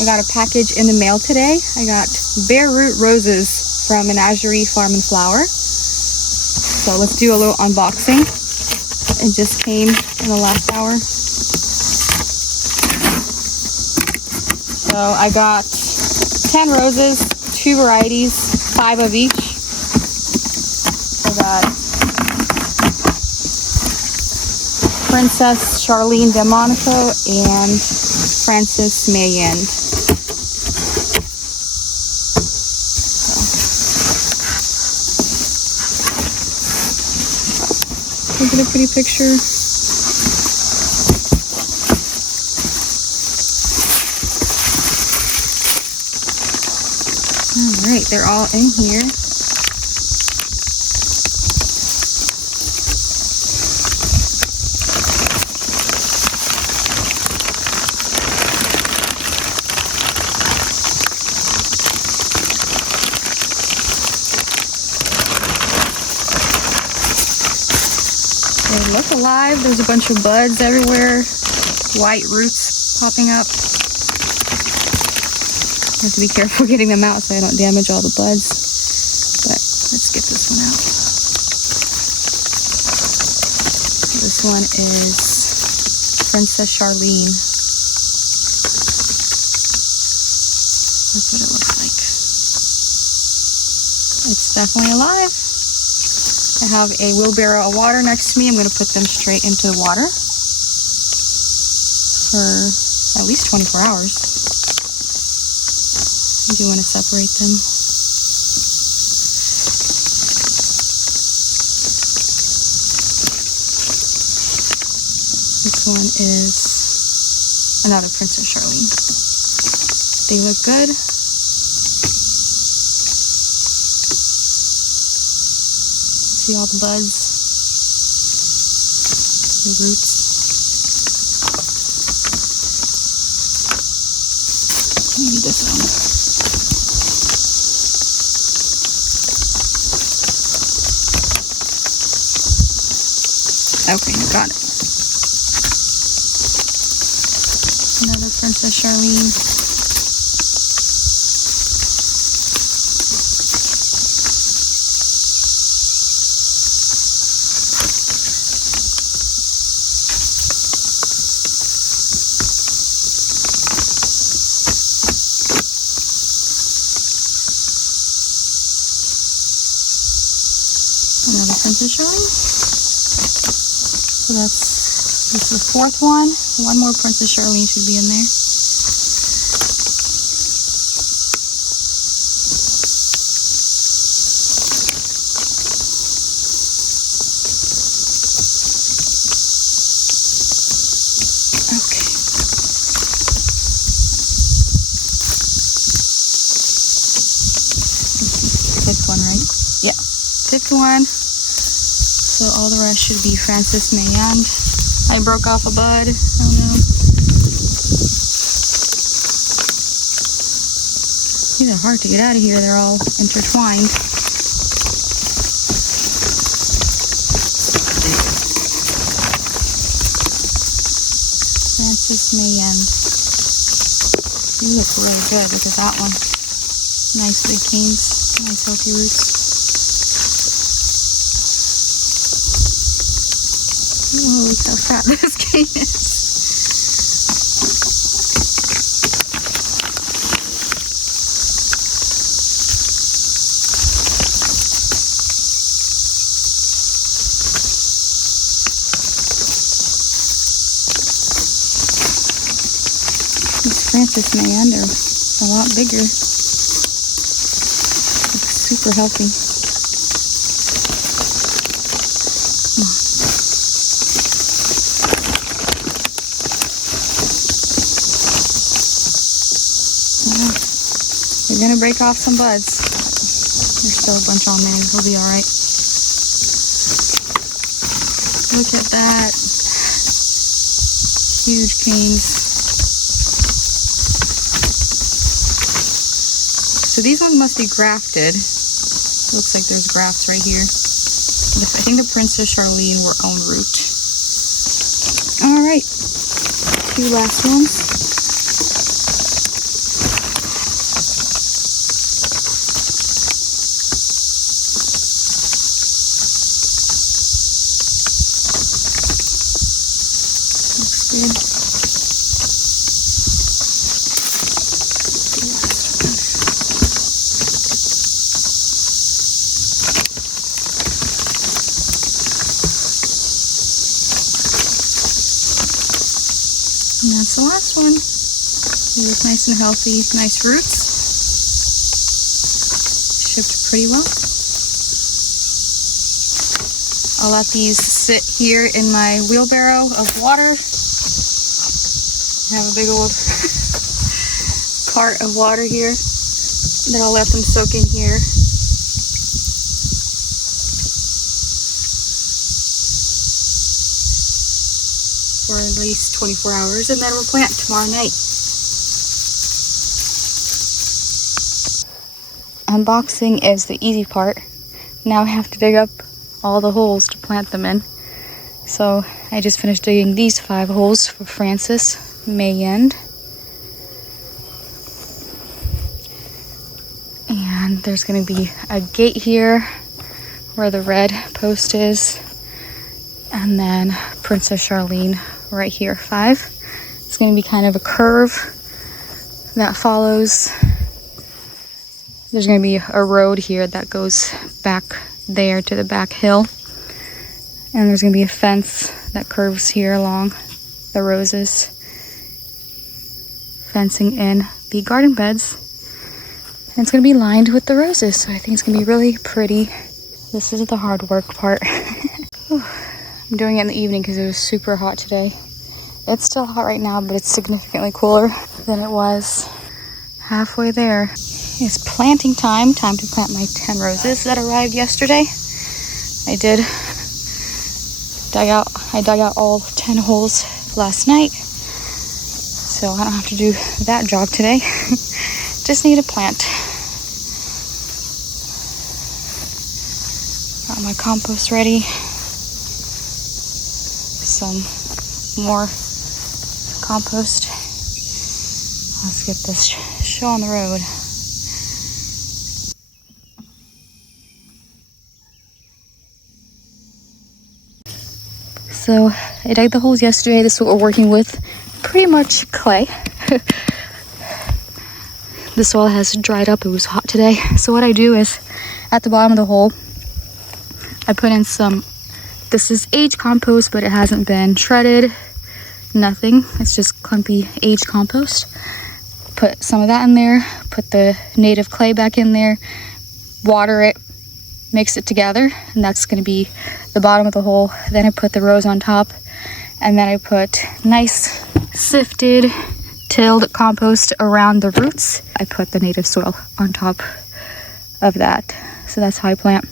I got a package in the mail today. I got bare root roses from Menagerie Farm and Flower. So let's do a little unboxing. It just came in the last hour. So I got 10 roses, 2 varieties, 5 of each. I got Princess Charlene de Monaco and Francis Meilland. Look at a pretty picture. Alright, they're all in here. They look alive. There's a bunch of buds everywhere. White roots popping up. I have to be careful getting them out so I don't damage all the buds. But let's get this one out. This one is Princess Charlene. That's what it looks like. It's definitely alive. I have a wheelbarrow of water next to me. I'm going to put them straight into the water for at least 24 hours. I do want to separate them. This one is another Princess Charlene. They look good. See all the buds, the roots. Maybe this one. Okay, got it. Another Princess Charlene. Another Princess Charlene. So this is the 4th one. One more Princess Charlene should be in there. Okay. This is the 5th one, right? Yeah. 5th one. So all the rest should be Francis Meilland. I broke off a bud. Oh no. These are hard to get out of here. They're all intertwined. Francis Meilland. These look really good. Look at that one. Nice big canes. Nice healthy roots. Oh, look how fat this cane is. These Francis Meilland are a lot bigger. Looks super healthy. We're gonna break off some buds. There's still a bunch on there. We'll be alright. Look at that. Huge canes. So these ones must be grafted. Looks like there's grafts right here. I think the Princess Charlene were own root. Alright. 2 last ones. that's the last one. It was nice and healthy, nice roots. Shipped pretty well. I'll let these sit here in my wheelbarrow of water. I have a big old cart of water here. Then I'll let them soak in here. For at least 24 hours, and then we'll plant tomorrow night. Unboxing is the easy part. Now I have to dig up all the holes to plant them in. So I just finished digging these 5 holes for Francis Meilland. And there's going to be a gate here where the red post is. And then Princess Charlene right here, 5. It's going to be kind of a curve that follows. There's going to be a road here that goes back there to the back hill. And there's going to be a fence that curves here along the roses, fencing in the garden beds. And it's going to be lined with the roses, so I think it's going to be really pretty. This is the hard work part. I'm doing it in the evening because it was super hot today. It's still hot right now, but it's significantly cooler than it was halfway there. It's planting time. Time to plant my 10 roses that arrived yesterday. I dug out all 10 holes last night, so I don't have to do that job today. Just need to plant. Got my compost ready. Some more compost. Let's get this show on the road. So I dug the holes yesterday. This is what we're working with. Pretty much clay. The soil has dried up. It was hot today. So what I do is at the bottom of the hole, I put in some, this is aged compost, but it hasn't been shredded. Nothing. It's just clumpy aged compost. Put some of that in there. Put the native clay back in there. Water it. Mix it together, and that's going to be the bottom of the hole. Then I put the rose on top, and then I put nice sifted tilled compost around the roots. I put the native soil on top of that. So that's how I plant.